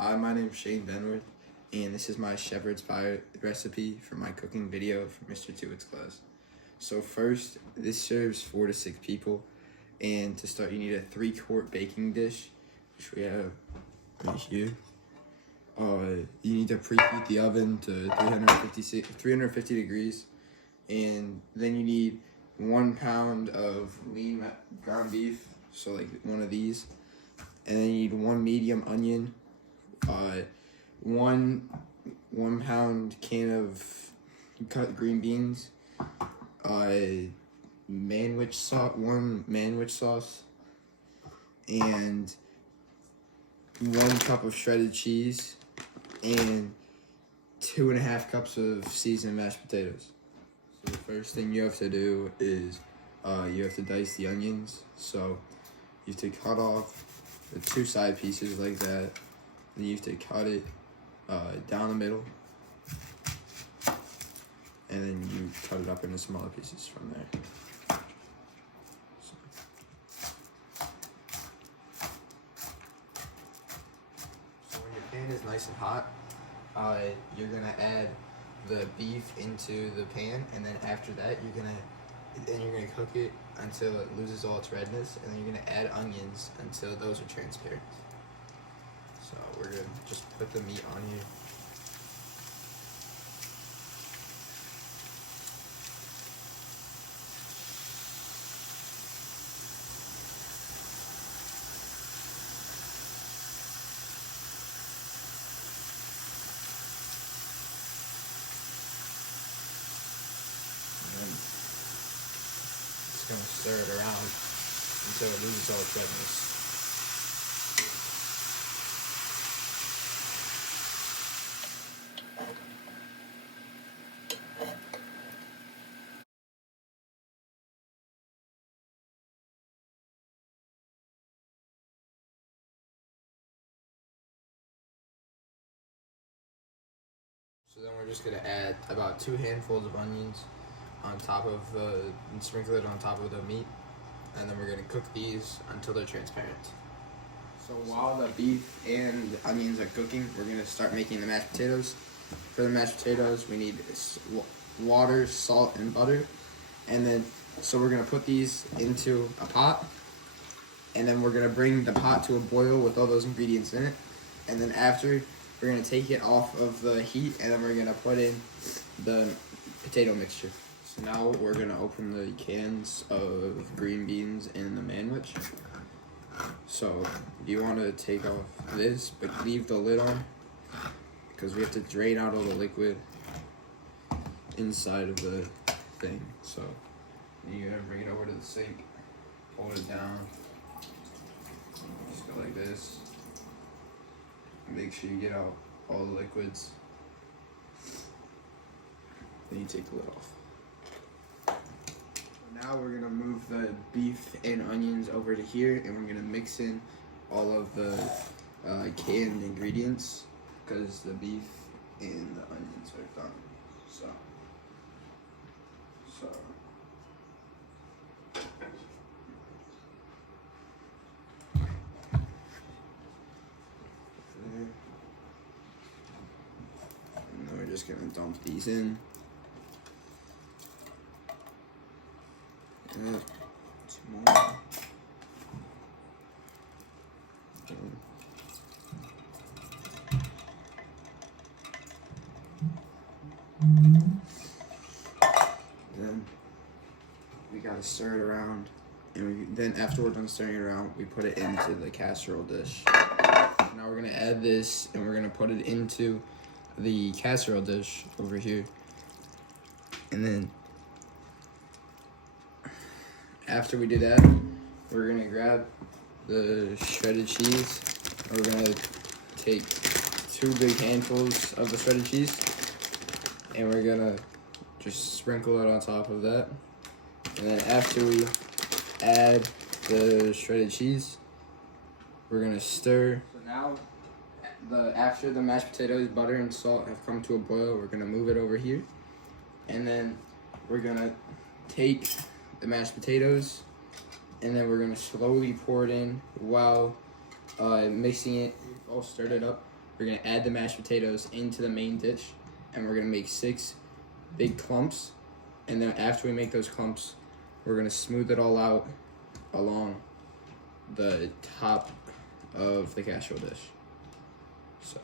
Hi, my name's Shane Denworth, and this is my shepherd's pie recipe for my cooking video for Mr. Tuite's class. So first, this serves 4 to 6 people, and to start you need a 3-quart baking dish, which we have right here. You need to preheat the oven to 350 degrees, and then you need 1 pound of lean ground beef, so like one of these, and then you need 1 medium onion, 1 pound can of cut green beans, 1 manwich sauce, and 1 cup of shredded cheese, and 2.5 cups of seasoned mashed potatoes. So the first thing you have to do is you have to dice the onions. So you have to cut off the 2 side pieces like that. Then you have to cut it down the middle, and then you cut it up into smaller pieces from there. So when your pan is nice and hot, you're gonna add the beef into the pan, and then after that you're gonna cook it until it loses all its redness, and then you're gonna add onions until those are transparent. So we're gonna just put the meat on here. And then just gonna stir it around until it loses all its redness. So then we're just gonna add about 2 handfuls of onions on top of and sprinkle it on top of the meat, and then we're gonna cook these until they're transparent. So while the beef and the onions are cooking, we're gonna start making the mashed potatoes. For the mashed potatoes, we need water, salt, and butter, and then so we're gonna put these into a pot, and then we're gonna bring the pot to a boil with all those ingredients in it, and then after, we're gonna take it off of the heat, and then we're gonna put in the potato mixture. So now we're gonna open the cans of green beans and the manwich. So you wanna take off this, but leave the lid on, because we have to drain out all the liquid inside of the thing. So you're gonna bring it over to the sink, hold it down, just go like this. Make sure you get out all the liquids. Then you take the lid off. Now we're gonna move the beef and onions over to here, and we're gonna mix in all of the canned ingredients, because the beef and the onions are done. So. And then we're just gonna dump these in. And 2 more. Then we gotta stir it around, and then after we're done stirring it around, we put it into the casserole dish. Now we're gonna add this, and we're gonna put it into the casserole dish over here, and then after we do that, we're gonna grab the shredded cheese. We're gonna take 2 big handfuls of the shredded cheese, and we're gonna just sprinkle it on top of that. And then after we add the shredded cheese, we're gonna stir. So now, after the mashed potatoes, butter, and salt have come to a boil, we're gonna move it over here, and then we're gonna take the mashed potatoes, and then we're gonna slowly pour it in while mixing it. We've all stirred it up. we're gonna add the mashed potatoes into the main dish, and we're gonna make 6 big clumps. And then after we make those clumps, we're gonna smooth it all out along the top of the casserole dish. So.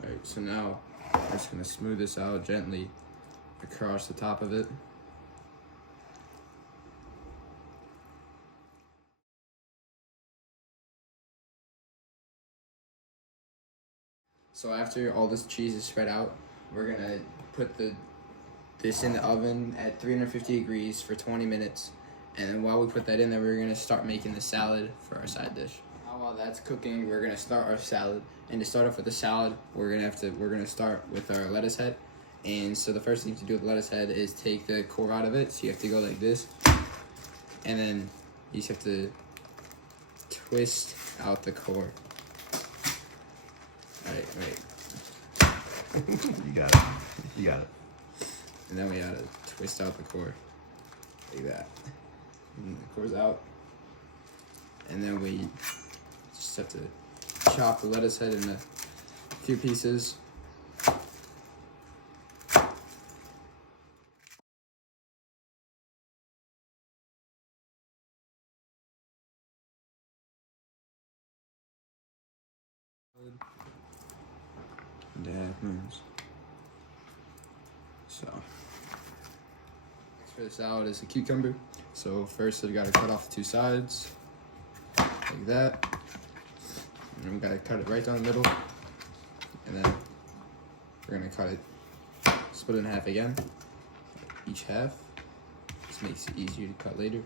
Alright, so now I'm just gonna smooth this out gently across the top of it. So after all this cheese is spread out, we're gonna put this in the oven at 350 degrees for 20 minutes. And then while we put that in there, we're gonna start making the salad for our side dish. Now while that's cooking, we're gonna start our salad. And to start off with the salad, we're gonna start with our lettuce head. And so the first thing to do with the lettuce head is take the core out of it. So you have to go like this. And then you just have to twist out the core. Right. You got it. You got it. And then we gotta twist out the core. Like that. And the core's out. And then we just have to chop the lettuce head into a few pieces. And half moons. So, next for the salad is a cucumber. So first we gotta cut off the 2 sides, like that. And then we gotta cut it right down the middle. And then we're gonna cut it, split it in half again, each half. This makes it easier to cut later.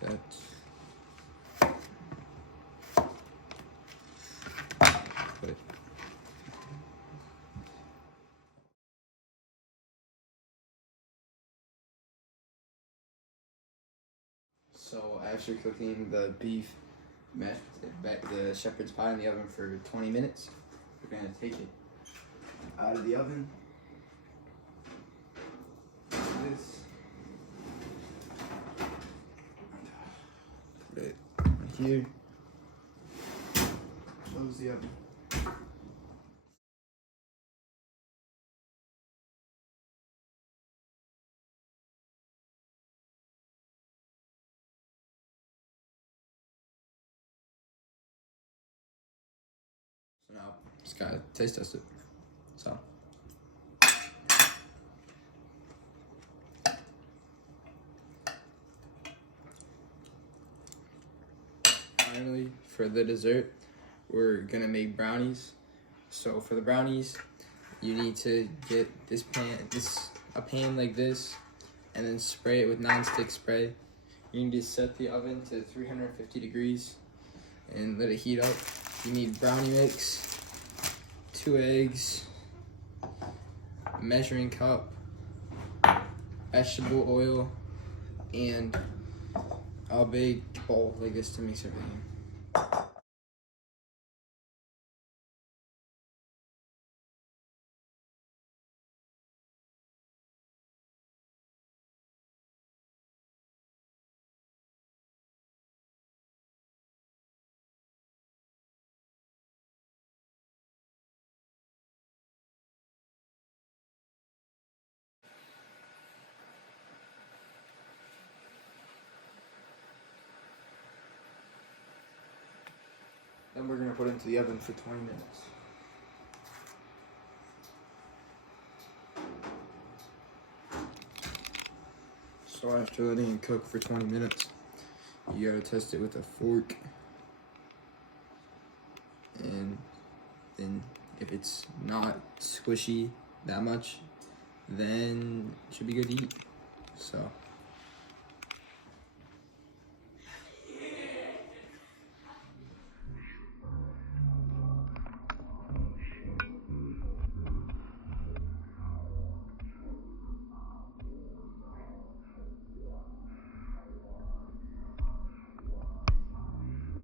That. Put it. So after cooking the beef mashed the shepherd's pie in the oven for 20 minutes, we're gonna take it out of the oven. Like this. Put it right here. Close the oven. So now, just gotta taste test it. So. Finally, for the dessert, we're gonna make brownies. So for the brownies, you need to get a pan like this, and then spray it with non-stick spray. You need to set the oven to 350 degrees and let it heat up. You need brownie mix, 2 eggs, a measuring cup, vegetable oil, and a big bowl like this to mix everything. Then we're gonna put it into the oven for 20 minutes. So after letting it cook for 20 minutes, you gotta test it with a fork. And then if it's not squishy that much, then it should be good to eat. So.